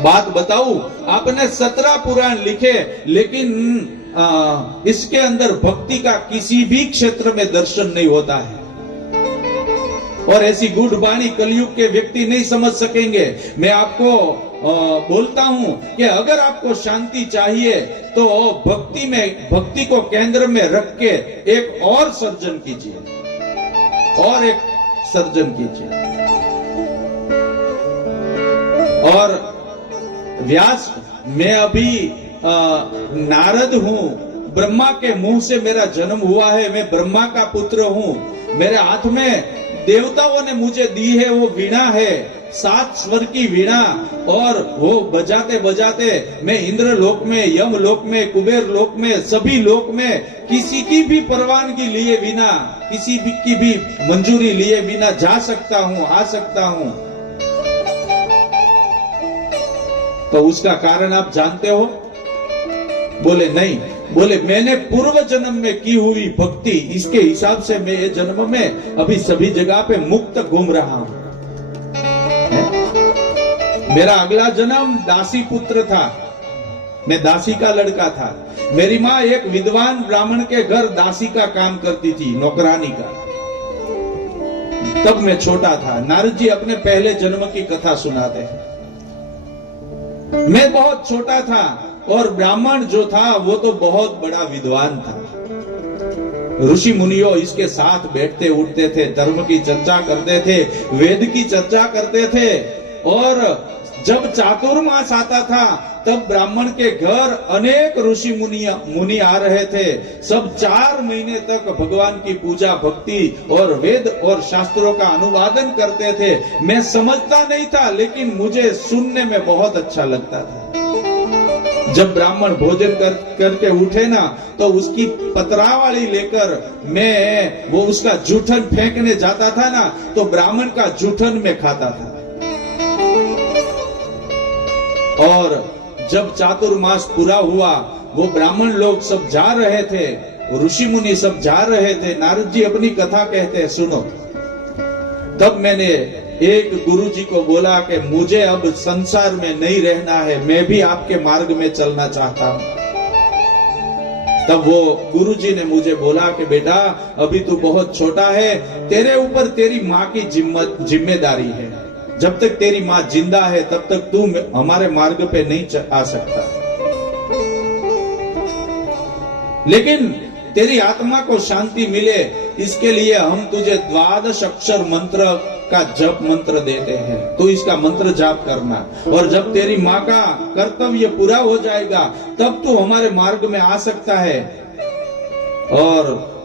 बात बताऊं, आपने 17 पुराण लिखे, लेकिन इसके अंदर भक्ति का किसी भी क्षेत्र में दर्शन नहीं होता है। और ऐसी गूढ़ वाणी कलयुग के व्यक्ति नहीं समझ सकेंगे। मैं आपको बोलता हूं कि अगर आपको शांति चाहिए तो भक्ति को केंद्र में रख के एक और सर्जन कीजिए, और एक सर्जन कीजिए। और व्यास, मैं अभी नारद हूं, ब्रह्मा के मुंह से मेरा जन्म हुआ है, मैं ब्रह्मा का पुत्र हूं। मेरे हाथ में देवताओं ने मुझे दी है वो वीणा है, 7 स्वर की वीणा, और वो बजाते बजाते मैं इंद्र लोक में, यम लोक में, कुबेर लोक में, सभी लोक में किसी की भी परवानगी लिए बिना, किसी की भी मंजूरी लिए बिना जा सकता हूं, आ सकता हूं। तो उसका कारण आप जानते हो? बोले नहीं। बोले मैंने पूर्व जन्म में की हुई भक्ति, इसके हिसाब से मैं ये जन्म में अभी सभी जगह पे मुक्त घूम रहा हूं। मेरा अगला जन्म दासी पुत्र था, मैं दासी का लड़का था। मेरी माँ एक विद्वान ब्राह्मण के घर दासी का काम करती थी, नौकरानी का। तब मैं छोटा था। नारद जी अपने पहले जन्म की कथा सुनाते हैं। मैं बहुत छोटा था और ब्राह्मण जो था वो तो बहुत बड़ा विद्वान था। ऋषि मुनियों इसके साथ बैठते उठते थे, धर्म की चर्चा करते थे, वेद की चर्चा करते थे। और जब चातुर्मास आता था तब ब्राह्मण के घर अनेक ऋषि मुनि आ रहे थे। सब 4 महीने तक भगवान की पूजा, भक्ति और वेद और शास्त्रों का अनुवादन करते थे। मैं समझता नहीं था, लेकिन मुझे सुनने में बहुत अच्छा लगता था। जब ब्राह्मण भोजन करके उठे ना, तो उसकी पतरावली लेकर मैं वो उसका जूठन फेंकने जाता था ना, तो ब्राह्मण का जूठन में खाता था। और जब चातुर्मास पूरा हुआ, वो ब्राह्मण लोग सब जा रहे थे, ऋषि मुनि सब जा रहे थे, नारद जी अपनी कथा कहते हैं, सुनो। तब मैंने एक गुरु जी को बोला कि मुझे अब संसार में नहीं रहना है, मैं भी आपके मार्ग में चलना चाहता हूं। तब वो गुरु जी ने मुझे बोला कि बेटा अभी तू बहुत छोटा है, तेरे ऊपर तेरी माँ की जिम्मेदारी है। जब तक तेरी माँ जिंदा है तब तक तू हमारे मार्ग पे नहीं आ सकता, लेकिन तेरी आत्मा को शांति मिले इसके लिए हम तुझे 12 अक्षर मंत्र का जप मंत्र देते हैं, तो इसका मंत्र जाप करना। और जब तेरी माँ का कर्तव्य पूरा हो जाएगा तब तू हमारे मार्ग में आ सकता है। और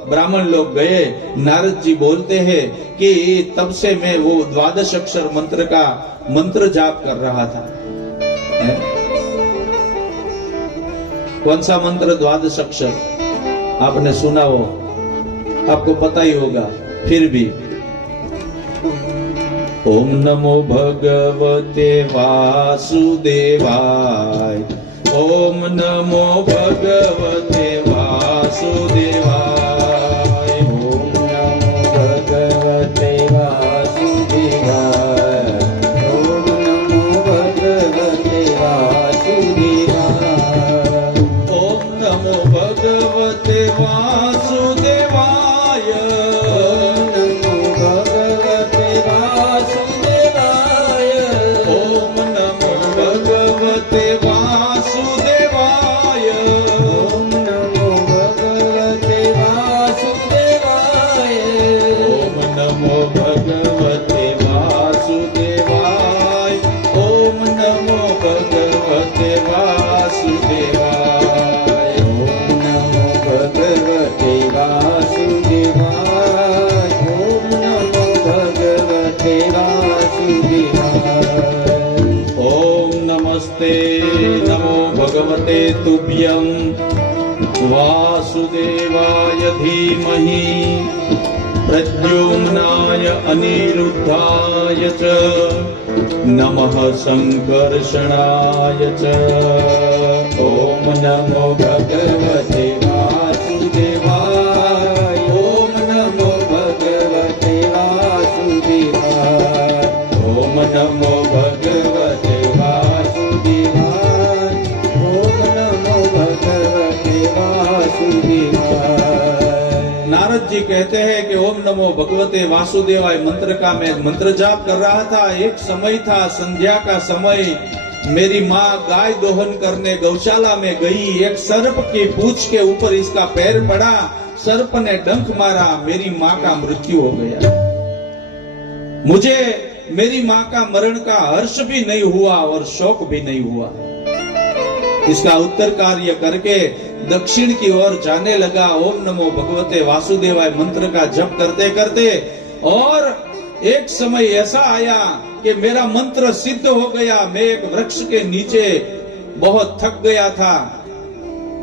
ब्राह्मण लोग गए। नारद जी बोलते हैं कि तब से मैं वो 12 अक्षर मंत्र का मंत्र जाप कर रहा था। कौन सा मंत्र? 12 अक्षर। आपने सुना हो, आपको पता ही होगा, फिर भी ओम नमो भगवते वासुदेवाय, ओम नमो भगवते वासुदेवाय, नमो भगवते तुभ्यं वासुदेवाय धीमहि प्रद्युम्नाय अनिरुद्धाय च नमः संकर्षणाय च। ओम नमो भगवते वासुदेवाय, ओम नमो भगवते वासुदेवाय, ओम नमो भगवते वासुदेवाय। कहते हैं कि ओम नमो भगवते वासुदेवाय मंत्र का मैं मंत्र जाप कर रहा था। एक समय था, संध्या का समय, मेरी माँ गाय दोहन करने गौशाला में गई। एक सर्प की पूंछ के ऊपर इसका पैर पड़ा, सर्प ने डंक मारा, मेरी माँ का मृत्यु हो गया। मुझे मेरी माँ का मरण का हर्ष भी नहीं हुआ और शोक भी नहीं हुआ। इसका उत्तर कार्य करके दक्षिण की ओर जाने लगा। ओम नमो भगवते वासुदेवाय मंत्र का जप करते करते, और एक समय ऐसा आया कि मेरा मंत्र सिद्ध हो गया। मैं एक वृक्ष के नीचे बहुत थक गया था,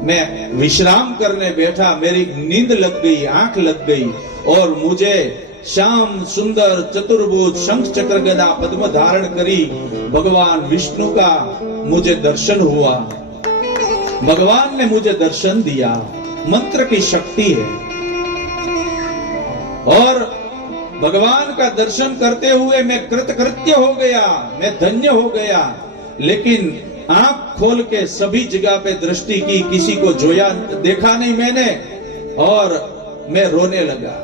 मैं विश्राम करने बैठा, मेरी नींद लग गई, आंख लग गई, और मुझे श्याम सुंदर चतुर्भुज शंख चक्र गदा पद्म धारण करी भगवान विष्णु का मुझे दर्शन हुआ। भगवान ने मुझे दर्शन दिया। मंत्र की शक्ति है, और भगवान का दर्शन करते हुए मैं कृतकृत्य हो गया, मैं धन्य हो गया। लेकिन आंख खोल के सभी जगह पे दृष्टि की, किसी को जोया देखा नहीं मैंने, और मैं रोने लगा।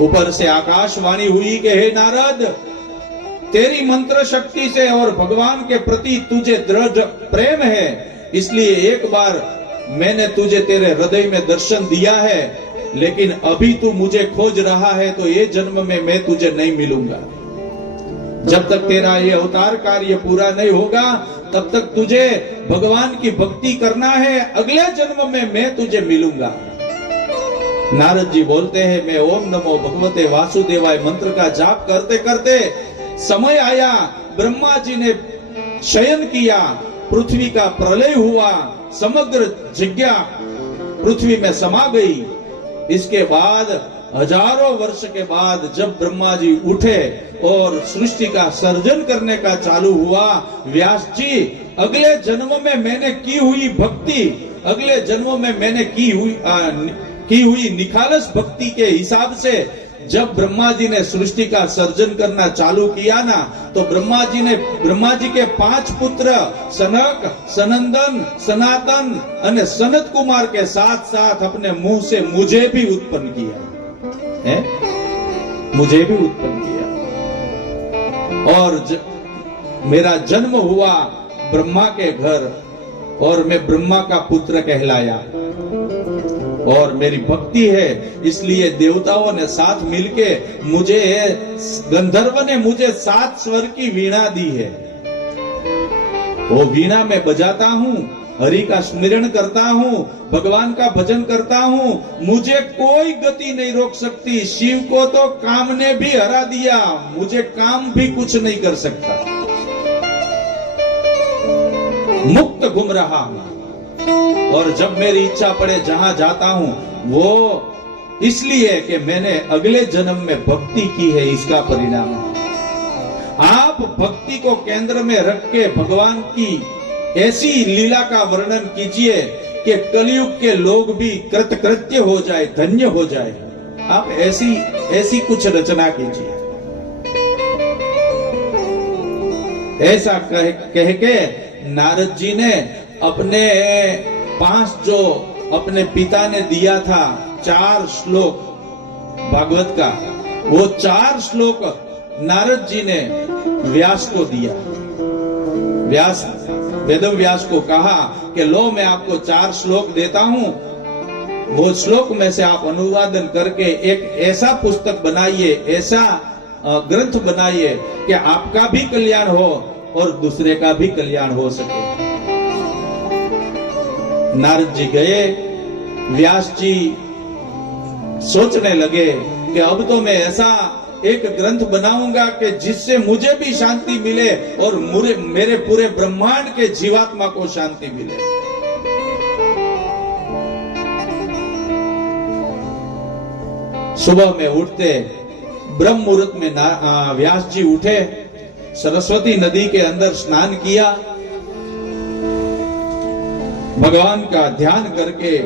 ऊपर से आकाशवाणी हुई कि हे नारद, तेरी मंत्र शक्ति से और भगवान के प्रति तुझे दृढ़ प्रेम है, इसलिए एक बार मैंने तुझे तेरे हृदय में दर्शन दिया है, लेकिन अभी तू मुझे खोज रहा है, तो ये जन्म में मैं तुझे नहीं मिलूंगा। जब तक तेरा ये अवतार कार्य पूरा नहीं होगा, तब तक तुझे भगवान की भक्ति करना है, अगले जन्म में मैं तुझे मिलूंगा। नारद जी बोलते हैं, मैं ओम नमो भगवते वासुदेवाय मंत्र का जाप करते करते समय आया, ब्रह्मा जी ने शयन किया, पृथ्वी का प्रलय हुआ, समग्र जगह पृथ्वी में समा गई। इसके बाद हजारों वर्ष के बाद जब ब्रह्मा जी उठे और सृष्टि का सर्जन करने का चालू हुआ, व्यास जी अगले जन्म में मैंने की हुई भक्ति, अगले जन्म में मैंने की हुई निखालस भक्ति के हिसाब से जब ब्रह्मा जी ने सृष्टि का सर्जन करना चालू किया ना, तो ब्रह्मा जी के 5 पुत्र सनक, सनंदन, सनातन और सनत कुमार के साथ साथ अपने मुंह से मुझे भी उत्पन्न किया है, मुझे भी उत्पन्न किया। और मेरा जन्म हुआ ब्रह्मा के घर, और मैं ब्रह्मा का पुत्र कहलाया, और मेरी भक्ति है, इसलिए देवताओं ने साथ मिलके मुझे, गंधर्व ने मुझे 7 स्वर की वीणा दी है। वो वीणा मैं बजाता हूँ, हरि का स्मरण करता हूँ, भगवान का भजन करता हूँ, मुझे कोई गति नहीं रोक सकती। शिव को तो काम ने भी हरा दिया, मुझे काम भी कुछ नहीं कर सकता। मुक्त घूम रहा हूं, और जब मेरी इच्छा पड़े जहां जाता हूं, वो इसलिए कि मैंने अगले जन्म में भक्ति की है, इसका परिणाम है। आप भक्ति को केंद्र में रख के भगवान की ऐसी लीला का वर्णन कीजिए कि कलयुग के लोग भी कृतकृत्य हो जाए, धन्य हो जाए। आप ऐसी कुछ रचना कीजिए। ऐसा कह के नारद जी ने अपने 5 जो अपने पिता ने दिया था 4 श्लोक भागवत का, वो 4 श्लोक नारद जी ने व्यास को दिया। व्यास वेद व्यास को कहा कि लो मैं आपको 4 श्लोक देता हूं, वो श्लोक में से आप अनुवादन करके एक ऐसा पुस्तक बनाइए, ऐसा ग्रंथ बनाइए कि आपका भी कल्याण हो और दूसरे का भी कल्याण हो सके। नारद जी गए, व्यास जी सोचने लगे कि अब तो मैं ऐसा एक ग्रंथ बनाऊंगा कि जिससे मुझे भी शांति मिले और मेरे पूरे ब्रह्मांड के जीवात्मा को शांति मिले। सुबह में उठते ब्रह्म मुहूर्त में व्यास जी उठे, सरस्वती नदी के अंदर स्नान किया, भगवान का ध्यान करके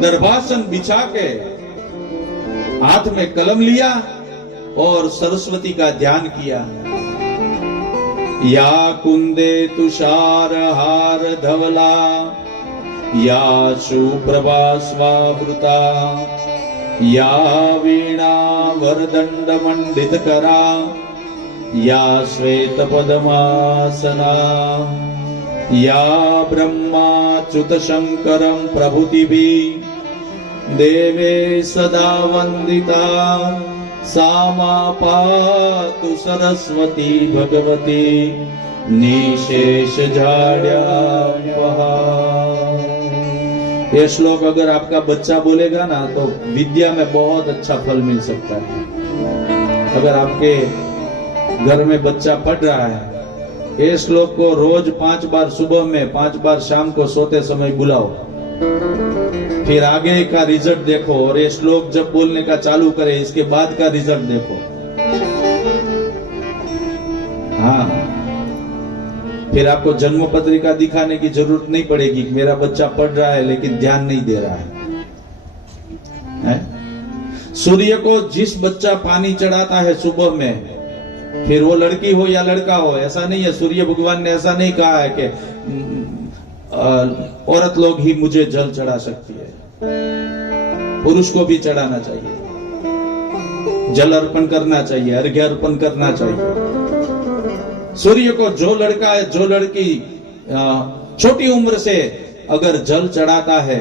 दर्भासन बिछा के हाथ में कलम लिया और सरस्वती का ध्यान किया। या कुंदे तुषार हार धवला, या सुप्रभा स्वावृता, या वीणा वरदंड मंडित करा, या श्वेत पद्मासना, या ब्रह्माच्युत शंकरं प्रभृतिभिः देवे सदा वंदिता, सा मा पातु सरस्वती भगवती निशेष झाड्यापहा। ये श्लोक अगर आपका बच्चा बोलेगा ना तो विद्या में बहुत अच्छा फल मिल सकता है। अगर आपके घर में बच्चा पढ़ रहा है, ये श्लोक को रोज 5 बार सुबह में, 5 बार शाम को सोते समय बुलाओ, फिर आगे का रिजल्ट देखो। और ये श्लोक जब बोलने का चालू करे, इसके बाद का रिजल्ट देखो। हाँ, फिर आपको जन्म पत्रिका दिखाने की जरूरत नहीं पड़ेगी कि मेरा बच्चा पढ़ रहा है लेकिन ध्यान नहीं दे रहा है? सूर्य को जिस बच्चा पानी चढ़ाता है सुबह में, फिर वो लड़की हो या लड़का हो, ऐसा नहीं है। सूर्य भगवान ने ऐसा नहीं कहा है कि औरत लोग ही मुझे जल चढ़ा सकती है, पुरुष को भी चढ़ाना चाहिए, जल अर्पण करना चाहिए, अर्घ्य अर्पण करना चाहिए। सूर्य को जो लड़का है, जो लड़की छोटी उम्र से अगर जल चढ़ाता है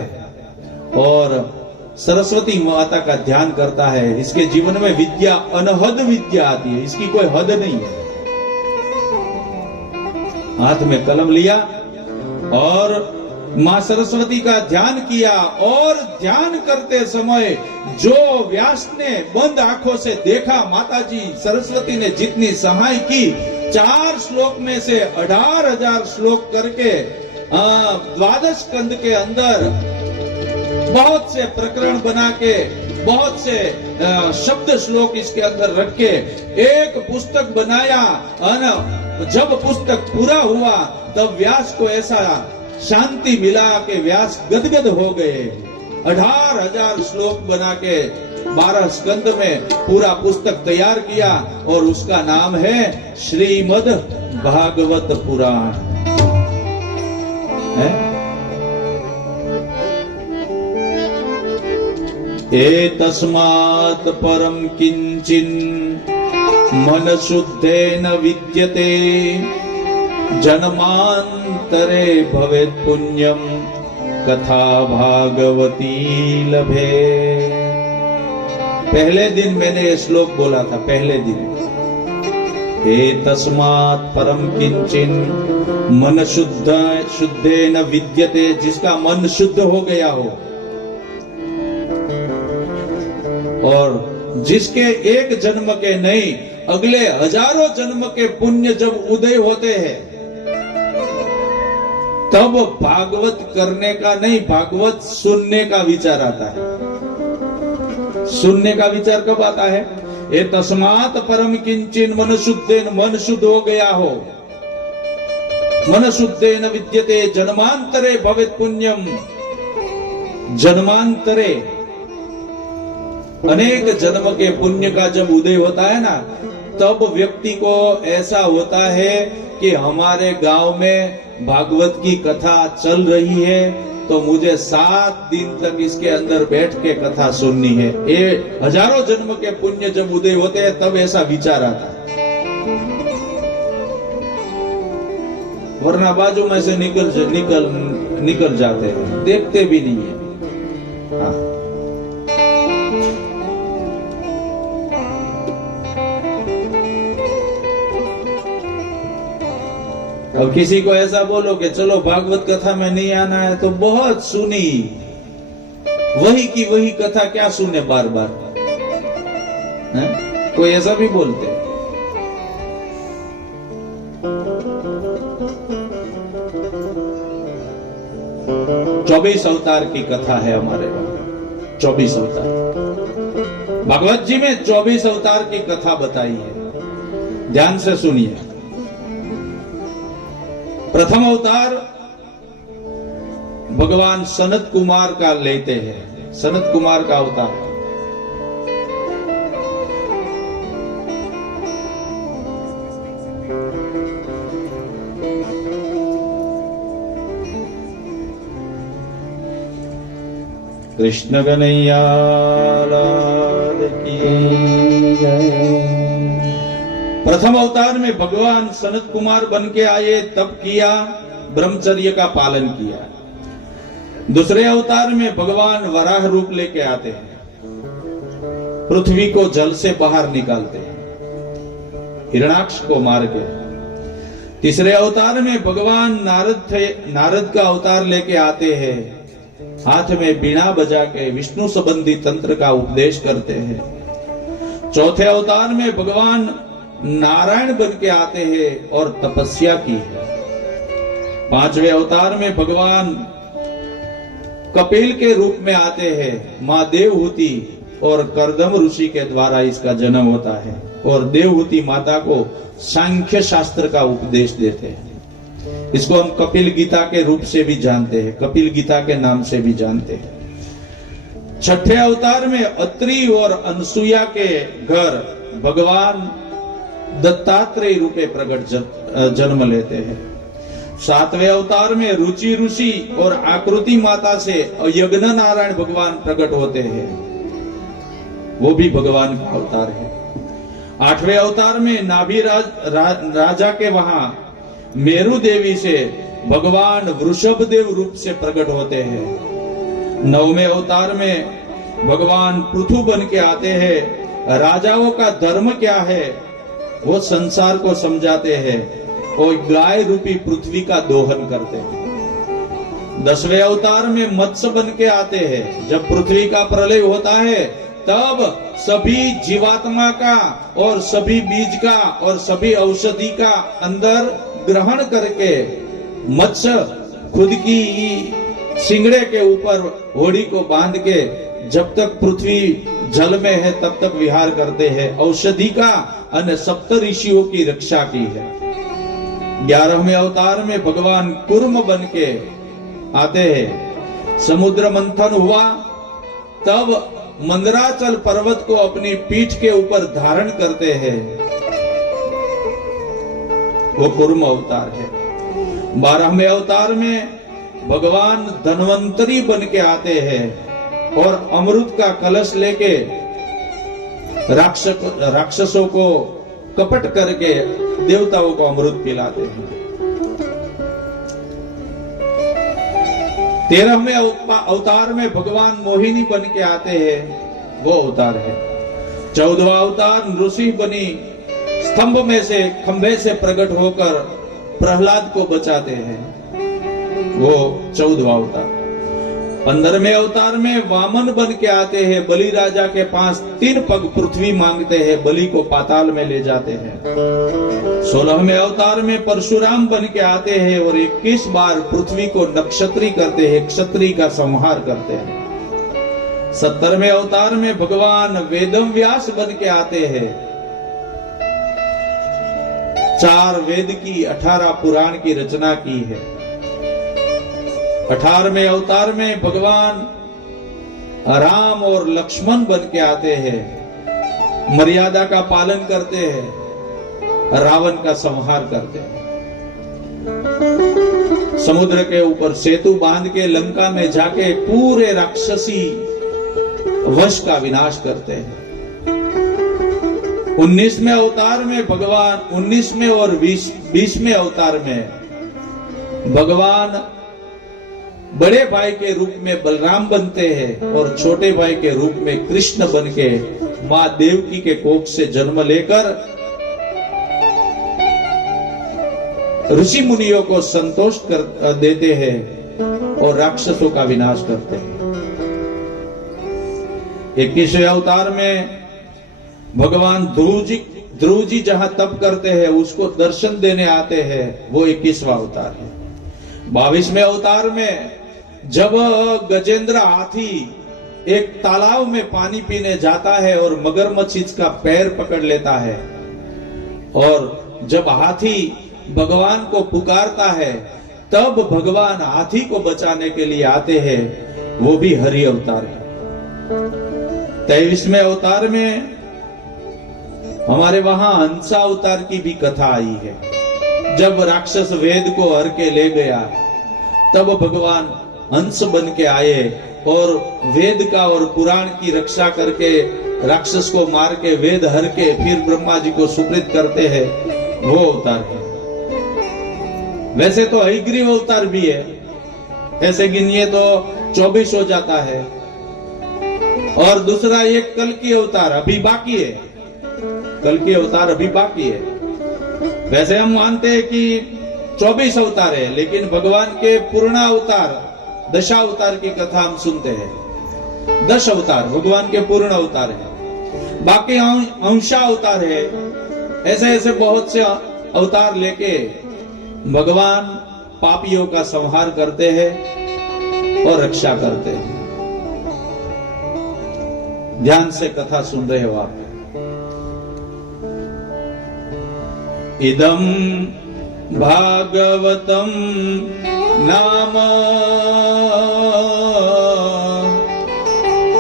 और सरस्वती माता का ध्यान करता है, इसके जीवन में विद्या, अनहद विद्या आती है, इसकी कोई हद नहीं है। हाथ में कलम लिया और मां सरस्वती का ध्यान किया, और ध्यान करते समय जो व्यास ने बंद आंखों से देखा, माताजी सरस्वती ने जितनी सहाय की, 4 श्लोक में से 18,000 श्लोक करके 12 स्कंद के अंदर बहुत से प्रकरण बना के, बहुत से शब्द श्लोक इसके अंदर रख के एक पुस्तक बनाया। और जब पुस्तक पूरा हुआ तब व्यास को ऐसा शांति मिला कि व्यास गदगद हो गए। 18,000 श्लोक बना के 12 स्कंद में पूरा पुस्तक तैयार किया, और उसका नाम है श्रीमद् भागवत पुराण है। एतस्मात् परम किंचिन् मन शुद्धेन विद्यते, जन्मांतरे भवेत् पुण्यम कथा भागवती लभे। पहले दिन मैंने ये श्लोक बोला था, पहले दिन। एतस्मात् परम किंचिन् मन शुद्धेन विद्यते, जिसका मन शुद्ध हो गया हो और जिसके एक जन्म के नहीं, अगले हजारों जन्म के पुण्य जब उदय होते हैं, तब भागवत करने का नहीं, भागवत सुनने का विचार आता है। सुनने का विचार कब आता है? ए तस्मात् परम किंचिन मन शुद्धेन, मन शुद्ध हो गया हो। मन शुद्धेन विद्यते जन्मांतरे भवेत् पुण्यम। जन्मांतरे, अनेक जन्म के पुण्य का जब उदय होता है ना, तब व्यक्ति को ऐसा होता है कि हमारे गांव में भागवत की कथा चल रही है, तो मुझे 7 दिन तक इसके अंदर बैठ के कथा सुननी है। ये हजारों जन्म के पुण्य जब उदय होते हैं तब ऐसा विचार आता है, वरना बाजू में से निकल जाते हैं, देखते भी नहीं है। हाँ। अब किसी को ऐसा बोलो कि चलो भागवत कथा में नहीं आना है, तो बहुत सुनी, वही की वही कथा क्या सुने बार बार, कोई ऐसा भी बोलते। 24 अवतार की कथा है हमारे वहां, 24 अवतार भागवत जी में 24 अवतार की कथा बताई है। ध्यान से सुनिए। प्रथम अवतार भगवान सनत कुमार का लेते हैं, सनत कुमार का अवतार। कृष्ण कन्हैया लाल की जय। प्रथम अवतार में भगवान सनत कुमार बन के आए, तप किया, ब्रह्मचर्य का पालन किया। दूसरे अवतार में भगवान वराह रूप लेके आते हैं, पृथ्वी को जल से बाहर निकालते हैं, हिरणाक्ष को मार के। तीसरे अवतार में भगवान नारद का अवतार लेके आते हैं, हाथ में बीणा बजा के विष्णु संबंधी तंत्र का उपदेश करते हैं। चौथे अवतार में भगवान नारायण बन के आते हैं और तपस्या की है। पांचवें अवतार में भगवान कपिल के रूप में आते हैं, मां देवहूति और कर्दम ऋषि के द्वारा इसका जन्म होता है, और देवहूति माता को सांख्य शास्त्र का उपदेश देते हैं। इसको हम कपिल गीता के रूप से भी जानते हैं, कपिल गीता के नाम से भी जानते हैं। छठे अवतार में अत्रि और अनसुया के घर भगवान दत्तात्रेय रूपे प्रकट जन्म लेते हैं। सातवें अवतार में रुचि ऋषि और आकृति माता से यज्ञ नारायण भगवान प्रकट होते हैं, वो भी भगवान का अवतार है। आठवें अवतार में नाभि राजा के वहां मेरु देवी से भगवान वृषभ देव रूप से प्रकट होते हैं। नौवें अवतार में भगवान पृथु बन के आते हैं, राजाओं का धर्म क्या है वो संसार को समझाते हैं, और गाय रूपी पृथ्वी का दोहन करते हैं। 10वें अवतार में मत्स्य बन के आते हैं, जब पृथ्वी का प्रलय होता है तब सभी जीवात्मा का और सभी बीज का और सभी औषधि का अंदर ग्रहण करके मत्स्य खुद की सिंगड़े के ऊपर होड़ी को बांध के जब तक पृथ्वी जल में है तब तक विहार करते हैं, औषधि का अन्य सप्त ऋषियों की रक्षा की है। 11वें अवतार में भगवान कुर्म बन के आते हैं, समुद्र मंथन हुआ तब मंदराचल पर्वत को अपनी पीठ के ऊपर धारण करते हैं, वो कुर्म अवतार है। 12वें अवतार में भगवान धन्वंतरी बन के आते हैं और अमृत का कलश लेके राक्षसों को कपट करके देवताओं को अमृत पिलाते हैं। 13वें अवतार में भगवान मोहिनी बन के आते हैं, वो अवतार है। 14वां अवतार नृसिंह बनी स्तंभ में से खंभे से प्रकट होकर प्रहलाद को बचाते हैं, वो 14वां अवतार। 15वें अवतार में वामन बन के आते हैं, बलि राजा के पास 3 पग पृथ्वी मांगते हैं, बलि को पाताल में ले जाते हैं। 16वें अवतार में परशुराम बन के आते हैं और 21 बार पृथ्वी को नक्षत्री करते हैं, क्षत्रिय का संहार करते हैं। 17वें अवतार में भगवान वेदम व्यास बन के आते हैं, 4 वेद की 18 पुराण की रचना की है। 18वें अवतार में भगवान राम और लक्ष्मण बन के आते हैं, मर्यादा का पालन करते हैं, रावण का संहार करते हैं। समुद्र के ऊपर सेतु बांध के लंका में जाके पूरे राक्षसी वंश का विनाश करते हैं। 19वें अवतार में भगवान 19वें और 20वें अवतार में भगवान बड़े भाई के रूप में बलराम बनते हैं और छोटे भाई के रूप में कृष्ण बन के मां देवकी के कोख से जन्म लेकर ऋषि मुनियों को संतोष कर देते हैं और राक्षसों का विनाश करते हैं। 21वें अवतार में भगवान ध्रुव जी जहां तप करते हैं उसको दर्शन देने आते हैं, वो 21वां अवतार है। 22वें अवतार में जब गजेंद्र हाथी एक तालाब में पानी पीने जाता है और मगरमच्छ इसका पैर पकड़ लेता है, और जब हाथी भगवान को पुकारता है तब भगवान हाथी को बचाने के लिए आते हैं, वो भी हरि अवतार है। 23वें अवतार में हमारे वहां हंसा अवतार की भी कथा आई है। जब राक्षस वेद को हर के ले गया तब भगवान हंस बन के आए और वेद का और पुराण की रक्षा करके राक्षस को मार के वेद हर के फिर ब्रह्मा जी को सुकृत करते हैं, वो अवतार है। वैसे तो हयग्रीव अवतार भी है, ऐसे गिनिए तो 24 हो जाता है। और दूसरा एक कल की अवतार अभी बाकी है, कल की अवतार अभी बाकी है। वैसे हम मानते हैं कि 24 अवतार है, लेकिन भगवान के पूर्ण अवतार दशावतार की कथा हम सुनते हैं। 10 अवतार भगवान के पूर्ण अवतार है, बाकी अंशा अवतार है। ऐसे ऐसे बहुत से अवतार लेके भगवान पापियों का संहार करते हैं और रक्षा करते हैं। ध्यान से कथा सुन रहे हो आप। इदम भागवतम नाम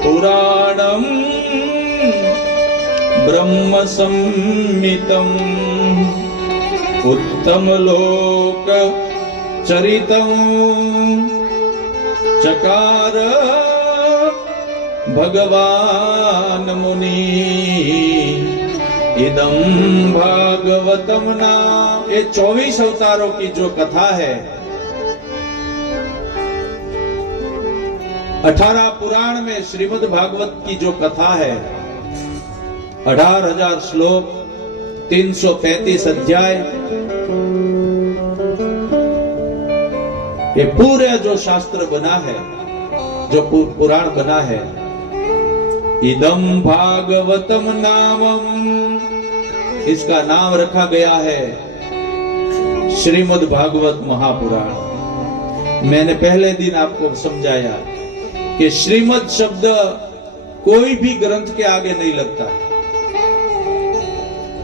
पुराणम ब्रह्म संहितम उत्तम लोक चरितम चकार भगवान मुनि। इदम भागवतम नाम, ये 24 अवतारों की जो कथा है, 18 पुराण में श्रीमद् भागवत की जो कथा है, 18,000 श्लोक, 335 अध्याय, ये पूरे जो शास्त्र बना है, जो पुराण बना है, इदम भागवतम नामम, इसका नाम रखा गया है श्रीमद् भागवत महापुराण। मैंने पहले दिन आपको समझाया कि श्रीमद् शब्द कोई भी ग्रंथ के आगे नहीं लगता है।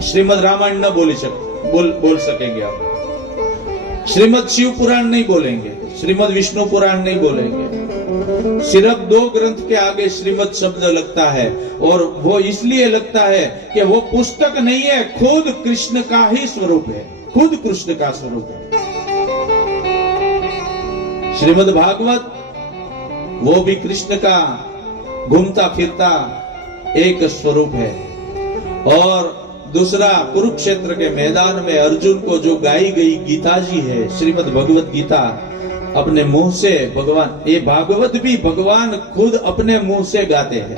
श्रीमद् रामायण न बोल सकेंगे आप, श्रीमद् शिव पुराण नहीं बोलेंगे, श्रीमद् विष्णु पुराण नहीं बोलेंगे। सिर्फ 2 ग्रंथ के आगे श्रीमद् शब्द लगता है, और वो इसलिए लगता है कि वो पुस्तक नहीं है, खुद कृष्ण का ही स्वरूप है, खुद कृष्ण का स्वरूप है। श्रीमद् भागवत वो भी कृष्ण का घूमता फिरता एक स्वरूप है। और दूसरा, कुरुक्षेत्र के मैदान में अर्जुन को जो गाई गई गीता जी है, श्रीमद् भगवत गीता, अपने मुंह से भगवान, ये भागवत भी भगवान खुद अपने मुंह से गाते हैं।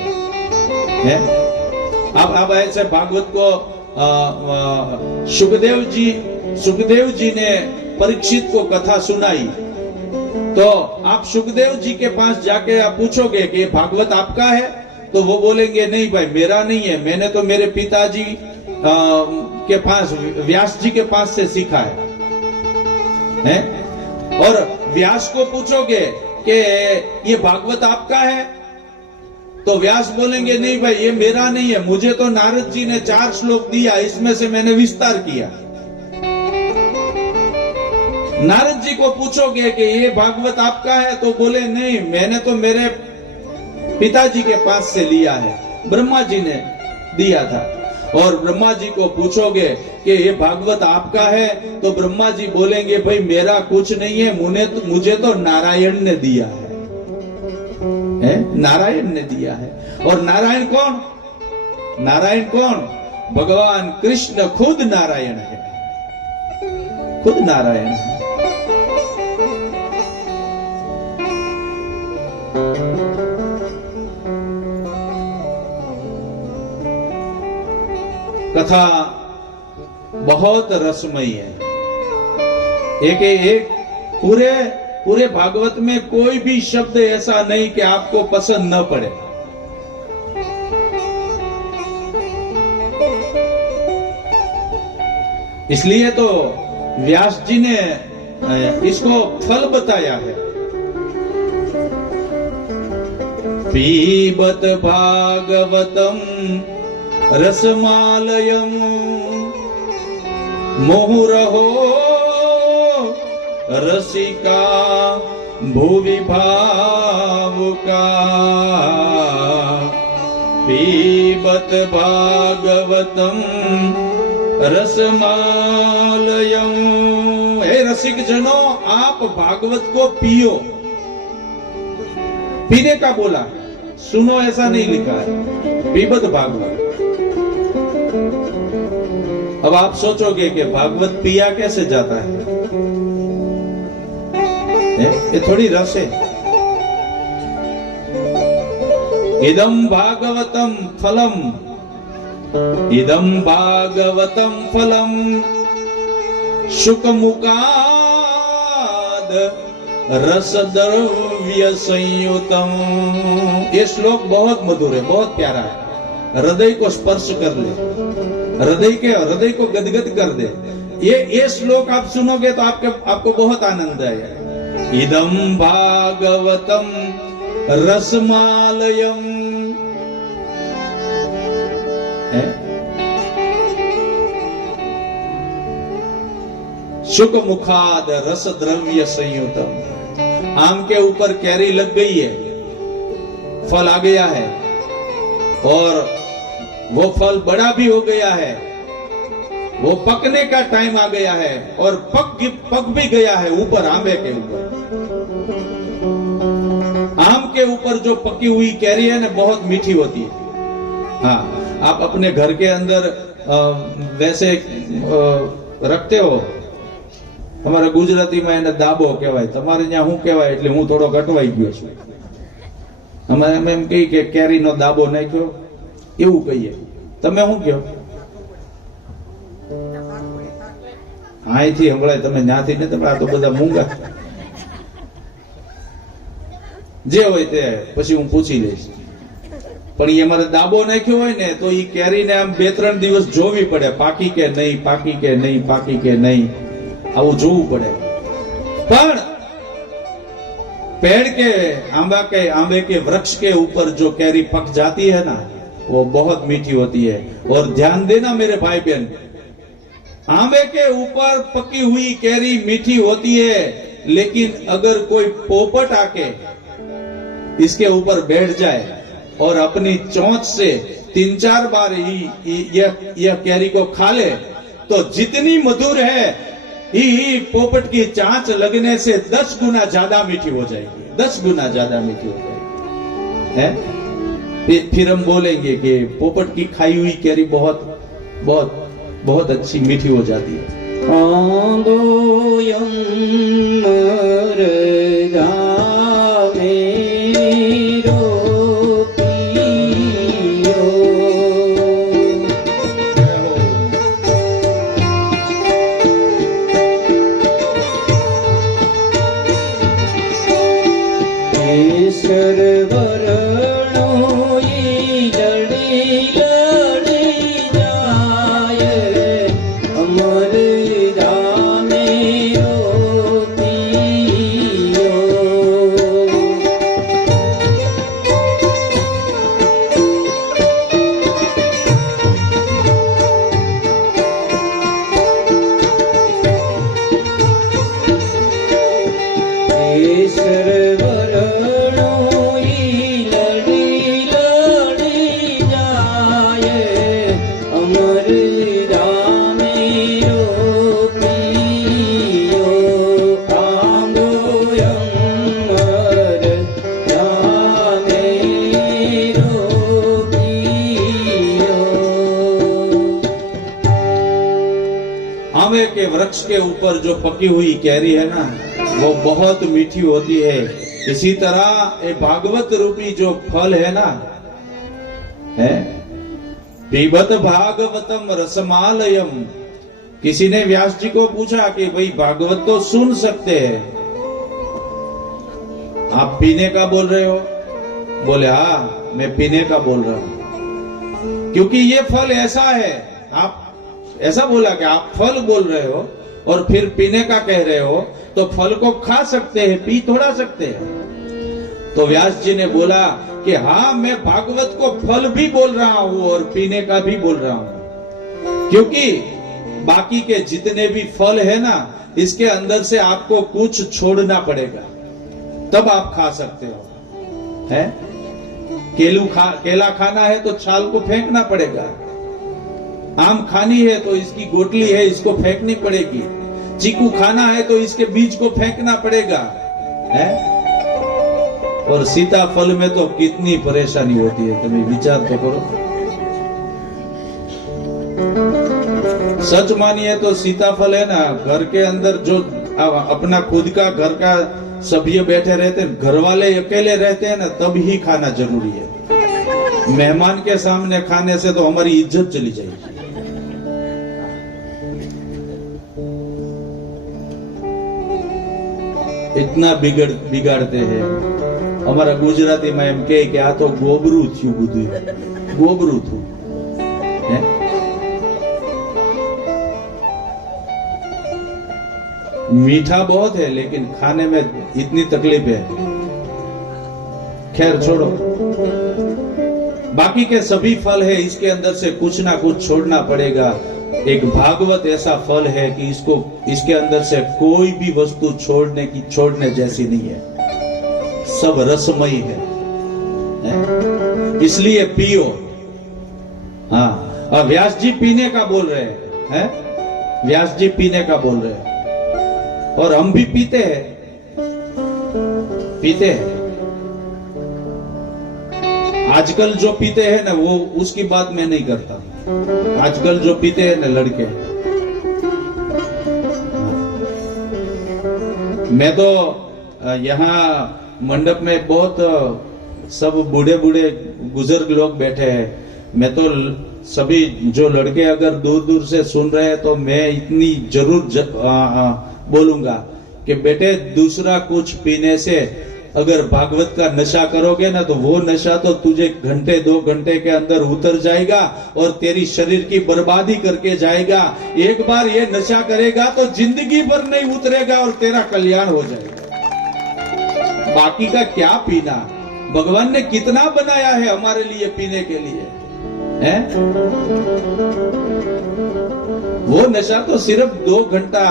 अब ऐसे भागवत को सुखदेव जी ने परीक्षित को कथा सुनाई, तो आप सुखदेव जी के पास जाके आप पूछोगे कि भागवत आपका है, तो वो बोलेंगे नहीं भाई मेरा नहीं है, मैंने तो मेरे पिताजी के पास, व्यास जी के पास से सीखा है? और व्यास को पूछोगे कि ये भागवत आपका है, तो व्यास बोलेंगे नहीं भाई ये मेरा नहीं है, मुझे तो नारद जी ने 4 श्लोक दिया, इसमें से मैंने विस्तार किया। नारद जी को पूछोगे कि ये भागवत आपका है, तो बोले नहीं मैंने तो मेरे पिताजी के पास से लिया है, ब्रह्मा जी ने दिया था। और ब्रह्मा जी को पूछोगे कि ये भागवत आपका है, तो ब्रह्मा जी बोलेंगे भाई मेरा कुछ नहीं है, मुझे तो नारायण ने दिया है? नारायण ने दिया है। और नारायण कौन? नारायण कौन? भगवान कृष्ण खुद नारायण है, खुद नारायण है। कथा बहुत रसमयी है। एक पूरे भागवत में कोई भी शब्द ऐसा नहीं कि आपको पसंद न पड़े। इसलिए तो व्यास जी ने इसको फल बताया है। पीबत भागवतम रसमालयम मुहुरहो रसिका भुवि भावुका। पीबत भागवतम रसमालयम। हे रसिक जनों, आप भागवत को पियो, पीने का बोला, सुनो ऐसा नहीं लिखा है, पीबत भागवत। अब आप सोचोगे कि भागवत पिया कैसे जाता है? ये थोड़ी रस है। इदम भागवतम फलम, इदम भागवतम फलम शुकमुखाद रस द्रव्य संयुतम। ये श्लोक बहुत मधुर है, बहुत प्यारा है, हृदय को स्पर्श कर ले, हृदय को गदगद कर दे। ये श्लोक आप सुनोगे तो आपको बहुत आनंद आएगा। इदम भागवतम रसमालयम, शुक मुखाद रस द्रव्य संयुतम। आम के ऊपर कैरी लग गई है, फल आ गया है, और वो फल बड़ा भी हो गया है, वो पकने का टाइम आ गया है, और पक भी गया है ऊपर, आंबे के ऊपर। आम के ऊपर जो पकी हुई कैरी है ना, बहुत मीठी होती है। हाँ, आप अपने घर के अंदर वैसे रखते हो। हमारा गुजराती में એને દાબો કહેવાય, તમારે ત્યાં શું કહેવાય? એટલે હું થોડો કટવાઈ ગયો છું। અમારે એમ કહી કે કેરીનો દાબો નાખ્યો, એવું કહીએ। તમે શું કહો? અહીંથી હમણાં તમે ત્યાંથી ને તમે, આ તો બધા મૂંગા જે હોય તે પછી હું પૂછી લઈશ। પણ એ અમારે દાબો નાખ્યો હોય ને તો એ કેરીને આમ 2-3 દિવસ જોવી પડે, પાકી કે નહીં, પાકી કે નહીં, પાકી કે નહીં, આવું જોવું પડે। પણ पेड़ के आंबे के वृक्ष के ऊपर जो कैरी पक जाती है ना, वो बहुत मीठी होती है। और ध्यान देना मेरे भाई बहन, आंबे के ऊपर पकी हुई कैरी मीठी होती है, लेकिन अगर कोई पोपट आके इसके ऊपर बैठ जाए और अपनी चोंच से 3-4 बार यह कैरी को खा ले, तो जितनी मधुर है ही पोपट की चांच लगने से 10 गुना ज्यादा मीठी हो जाएगी, 10 गुना ज्यादा मीठी हो जाएगी, है? फिर हम बोलेंगे कि पोपट की खाई हुई कैरी बहुत बहुत बहुत अच्छी मीठी हो जाती है। आंबे के वृक्ष के ऊपर जो पकी हुई कैरी है ना, वो बहुत मीठी होती है। इसी तरह ये भागवत रूपी जो फल है ना, है पीबत भागवतम रसमालयम। किसी ने व्यास जी को पूछा कि भाई भागवत तो सुन सकते हैं, आप पीने का बोल रहे हो? बोले हाँ, मैं पीने का बोल रहा हूं, क्योंकि ये फल ऐसा है। आप ऐसा बोला कि आप फल बोल रहे हो और फिर पीने का कह रहे हो, तो फल को खा सकते हैं, पी थोड़ा सकते हैं। तो व्यास जी ने बोला कि हाँ, मैं भागवत को फल भी बोल रहा हूं और पीने का भी बोल रहा हूं, क्योंकि बाकी के जितने भी फल है ना, इसके अंदर से आपको कुछ छोड़ना पड़ेगा, तब आप खा सकते हो। है केला खाना है तो छाल को फेंकना पड़ेगा, आम खानी है तो इसकी गोटली है, इसको फेंकनी पड़ेगी, चीकू खाना है तो इसके बीज को फेंकना पड़ेगा, है? और सीताफल में तो कितनी परेशानी होती है, तुम्हें विचार तो करो। सच मानिए तो सीताफल है ना, घर के अंदर जो अपना खुद का घर का सभ्य बैठे रहते हैं, घर वाले अकेले रहते हैं ना, तब ही खाना जरूरी है। मेहमान के सामने खाने से तो हमारी इज्जत चली जाएगी। इतना बिगाड़ते हैं। हमारा गुजराती में एम के आ तो गोबरू थी, बुद्धू गोबरू थू। मीठा बहुत है लेकिन खाने में इतनी तकलीफ है। खैर छोड़ो, बाकी के सभी फल है, इसके अंदर से कुछ ना कुछ छोड़ना पड़ेगा। एक भागवत ऐसा फल है कि इसके अंदर से कोई भी वस्तु छोड़ने जैसी नहीं है, सब रसमयी है, इसलिए पियो। हाँ, व्यास जी पीने का बोल रहे हैं, व्यास जी पीने का बोल रहे हैं और हम भी पीते हैं। आजकल जो पीते हैं ना, वो उसकी बात मैं नहीं करता। आजकल जो पीते हैं ना लड़के, मैं तो यहाँ मंडप में बहुत सब बूढ़े बुजुर्ग लोग बैठे हैं। मैं तो सभी जो लड़के अगर दूर दूर से सुन रहे हैं तो मैं इतनी जरूर बोलूंगा कि बेटे, दूसरा कुछ पीने से अगर भागवत का नशा करोगे ना, तो वो नशा तो तुझे घंटे 2 घंटे के अंदर उतर जाएगा और तेरी शरीर की बर्बादी करके जाएगा। एक बार ये नशा करेगा तो जिंदगी भर नहीं उतरेगा और तेरा कल्याण हो जाएगा। बाकी का क्या पीना, भगवान ने कितना बनाया है हमारे लिए पीने के लिए, है? वो नशा तो सिर्फ 2 घंटा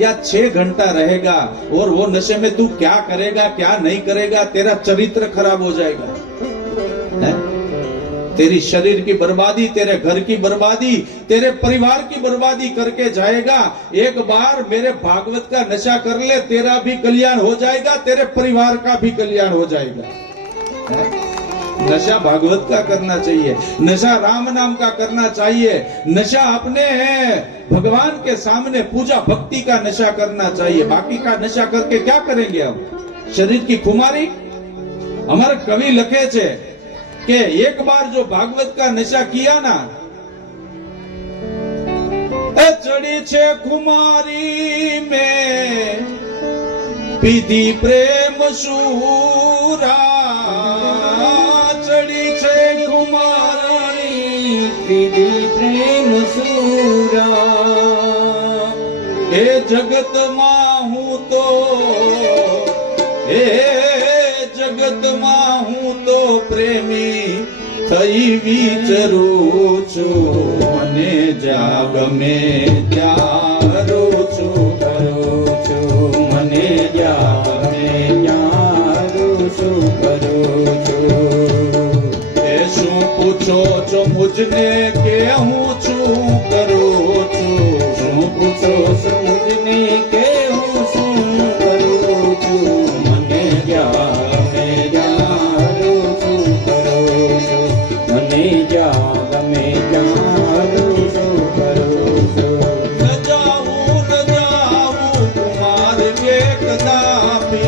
या 6 घंटा रहेगा और वो नशे में तू क्या करेगा क्या नहीं करेगा, तेरा चरित्र खराब हो जाएगा, है? तेरी शरीर की बर्बादी, तेरे घर की बर्बादी, तेरे परिवार की बर्बादी करके जाएगा। एक बार मेरे भागवत का नशा कर ले, तेरा भी कल्याण हो जाएगा, तेरे परिवार का भी कल्याण हो जाएगा, है? नशा भागवत का करना चाहिए, नशा राम नाम का करना चाहिए, नशा अपने भगवान के सामने पूजा भक्ति का नशा करना चाहिए। बाकी का नशा करके क्या करेंगे हम? शरीर की खुमारी। हमारे कवि लखे छे कि एक बार जो भागवत का नशा किया ना, चढ़ी छे खुमारी में पीधी प्रेम सूरा, पीधी प्रेम सूरा। हे जगत माहू तो, हे जगत माहू तो प्रेमी थई विचरू छु, मने जाग में त्यारो छु करो छु, मने जाग में त्यारो छु करो छु। पूछो जो मुझने के हूँ छू करो छू, पूछो सो मुझने के हूँ छू करो छू, मने जाग में जारो छू करो छू, मने जाग में जारो छू करो छू। न जाऊं कुमार के कदापि,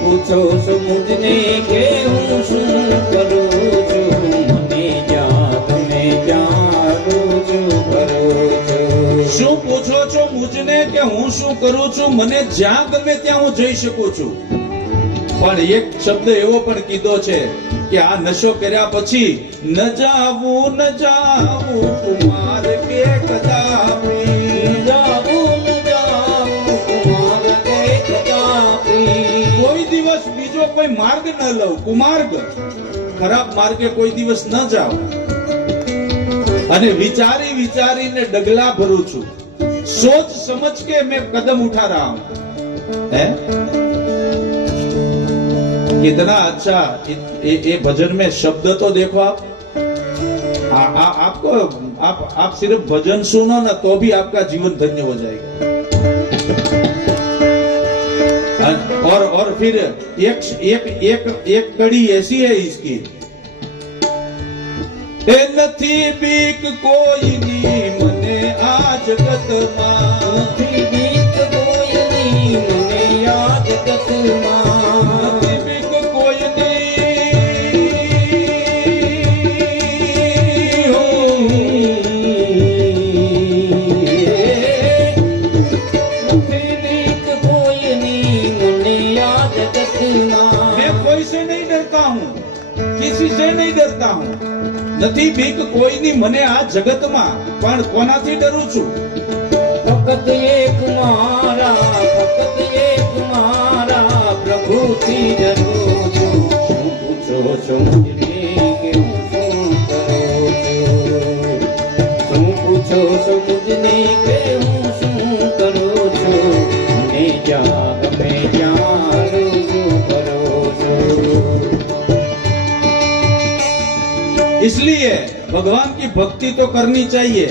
पूछो सो मुझने के हूँ सुन करो छू, मने जाग में जारो छू करो छू। શું પૂછો છો મુજને કે હું શું કરું છું, મને જ્યાં ગમે ત્યાં હું જઈ શકું છું। પણ એક શબ્દ એવો પણ કીધો છે કે આ નશો કર્યા પછી ન જાવું કુમાર કે કદાપી, કોઈ દિવસ બીજો કોઈ માર્ગ ન લો, કુમાર્ગ ખરાબ માર્ગે કોઈ દિવસ ન જાઓ. અને વિચારી વિચારીને ડગલા ભરું છું, सोच समझ के मैं कदम उठा रहा हूं. है कितना अच्छा ये भजन में शब्द तो देखो आप. आपको आप सिर्फ भजन सुनो ना तो भी आपका जीवन धन्य हो जाएगा. और फिर एक कड़ी ऐसी है इसकी, નથી બીક કોઈની મને આ જગતમાં, નથી બીક કોઈની મને આ જગતમાં, નથી બીક કોઈની હો. નથી બીક કોઈની મને આ જગતમાં. मैं कोई से नहीं डरता हूँ, किसी से नहीं डरता हूँ. નથી બીક કોઈની મને આ જગતમાં, પણ કોનાથી ડરું છું? ફક્ત એક મારા પ્રભુથી ડરું છું. શું પૂછો છો મુજને કે હું શું કરું છું? શું પૂછો છો મુજને કે હું શું કરું છું? મને જ્યાં ગમે ત્યાં રૂજુ કરો છો. इसलिए भगवान की भक्ति तो करनी चाहिए.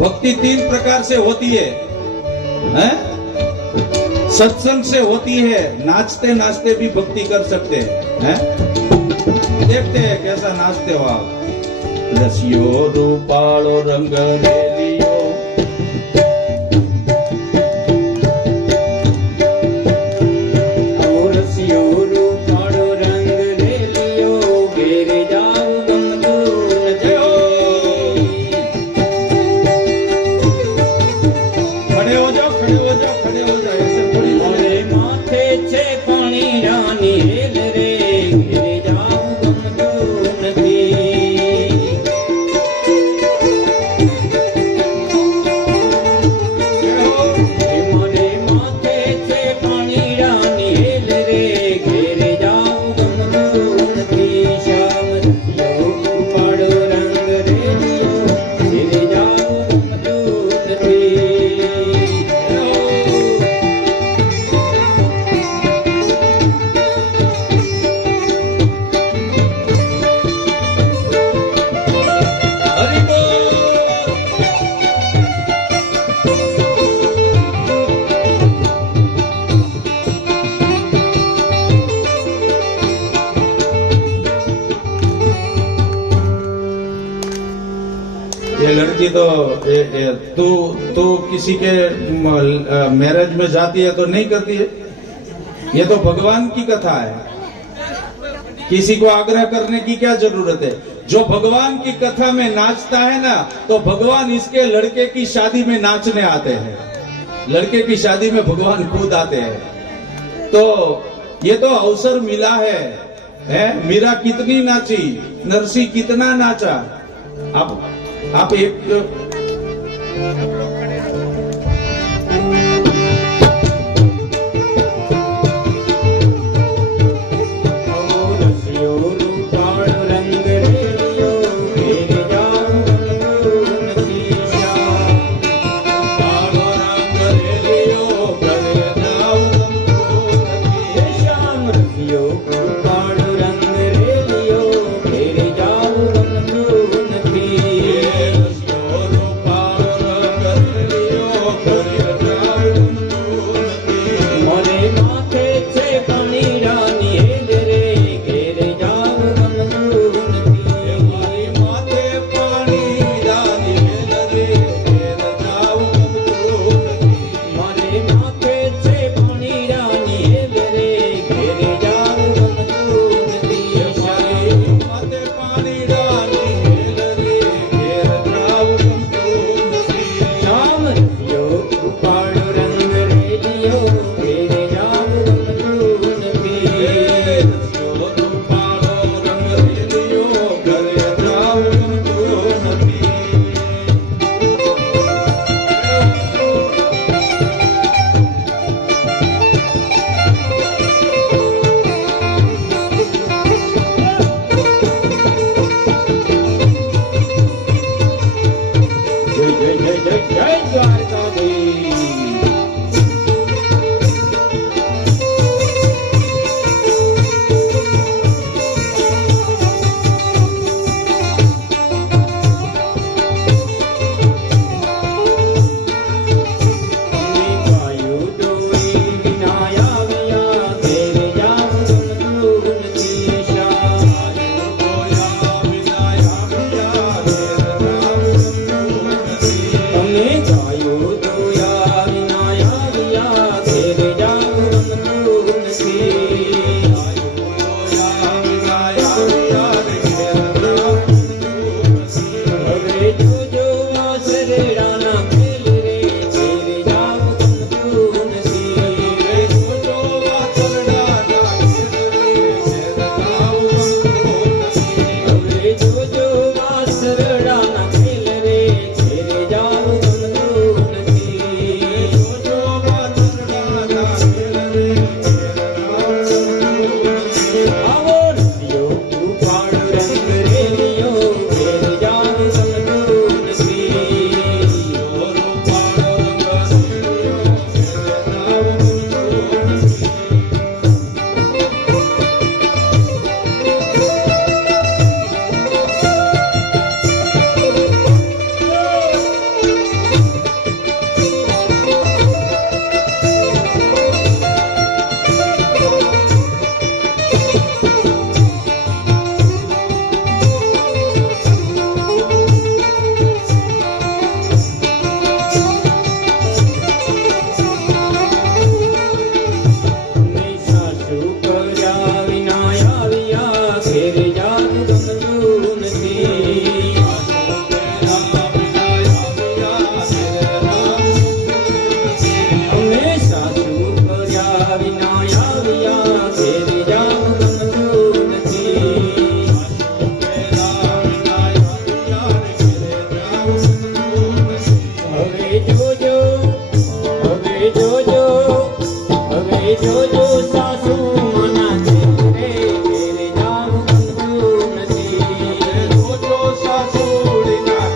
भक्ति 3 प्रकार से होती है, हैं? सत्संग से होती है, नाचते नाचते भी भक्ति कर सकते हैं. देखते हैं कैसा नाचते हो आप. रसियो रूपालो रंग रेलियो, रसियो रूपालो रंग रेलियो, घेरे जाओ ये लड़की तो तू किसी के मैरिज में जाती है तो नहीं करती है. ये तो भगवान की कथा है, किसी को आग्रह करने की क्या जरूरत है. जो भगवान की कथा में नाचता है ना, तो भगवान इसके लड़के की शादी में नाचने आते हैं. लड़के की शादी में भगवान खुद आते हैं. तो ये तो अवसर मिला है? मीरा कितनी नाची, नरसी कितना नाचा. आप एक વિના આવ્યા ઘેર જાવું ગમતું નથી. હવે જોજો, હવે જોજો, હવે જોજો સાસુ માના ઘેરે ઘેર જાવું ગમતું નથી. જોજો સાસુડીના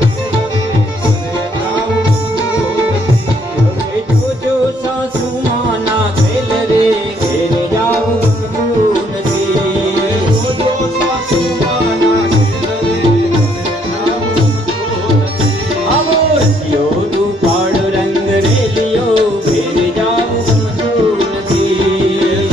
હવે જોજો સાસુ માના ઘેર રે ઘેર જાવું ગમતું નથી. જોજો સાસુમાના ઘેરે આવો રસિયો રૂપાળો રંગ રેલિયો ઘેર જાવું ગમતું નથી.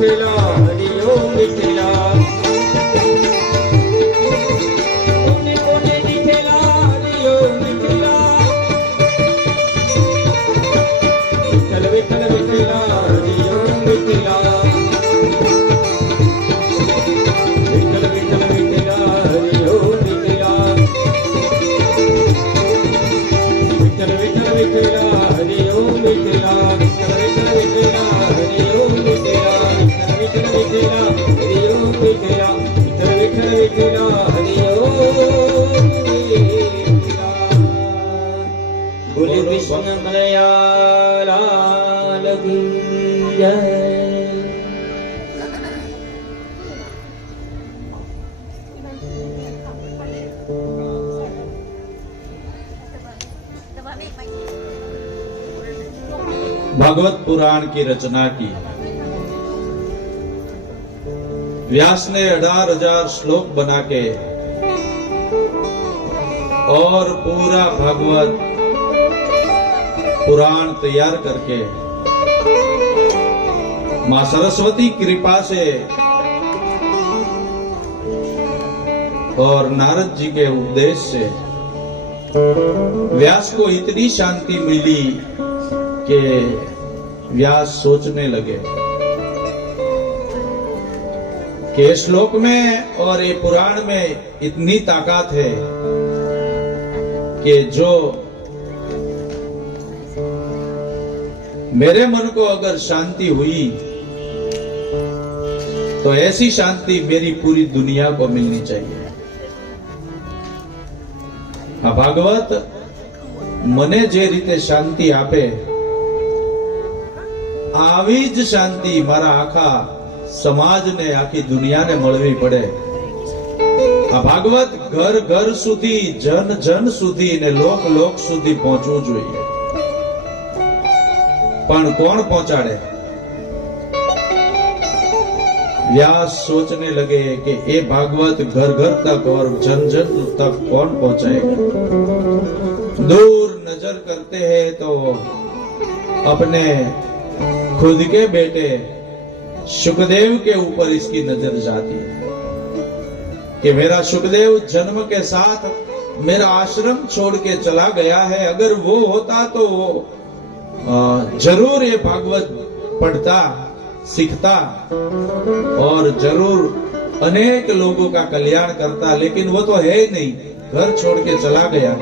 विठला हरि ओम विठला कोने कोने विठला हरि ओम विठला विठल विठल विठला हरि ओम विठला विठल विठल विठला हरि ओम विठला विठल विठल विठला हरि ओम विठला विठल विठल विठला हरि ओम विठला विठल विठल विठला हरि ओम विठला विठल विठल विठला हरि ओम विठला बोले कृष्ण कन्हैया लाल की जय। भागवत पुराण की रचना की। व्यास ने 18,000 श्लोक बना के और पूरा भागवत पुराण तैयार करके मां सरस्वती कृपा से और नारद जी के उपदेश से व्यास को इतनी शांति मिली कि व्यास सोचने लगे कि श्लोक में और ये पुराण में इतनी ताकत है कि जो मेरे मन को अगर शांति हुई तो ऐसी शांति मेरी पूरी दुनिया को मिलनी चाहिए। आ भागवत मने जे रीते शांति आपे આવી જ શાંતિ મારા આખા સમાજને આખી દુનિયાને મળવી પડે। આ ભાગવત ઘર ઘર સુધી જન જન સુધી ને લોક લોક સુધી પહોંચવું જોઈએ। પણ કોણ પહોંચાડે? व्यास सोचने लगे कि ये भागवत घर घर तक और जन जन तक कौन पहुंचाएगा। दूर नजर करते हैं तो अपने खुद के बेटे सुखदेव के ऊपर इसकी नजर जाती है कि मेरा सुखदेव जन्म के साथ मेरा आश्रम छोड़ के चला गया है। अगर वो होता तो वो जरूर ये भागवत पढ़ता, सीखता और जरूर अनेक लोगों का कल्याण करता, लेकिन वो तो है ही नहीं, घर छोड़ के चला गया।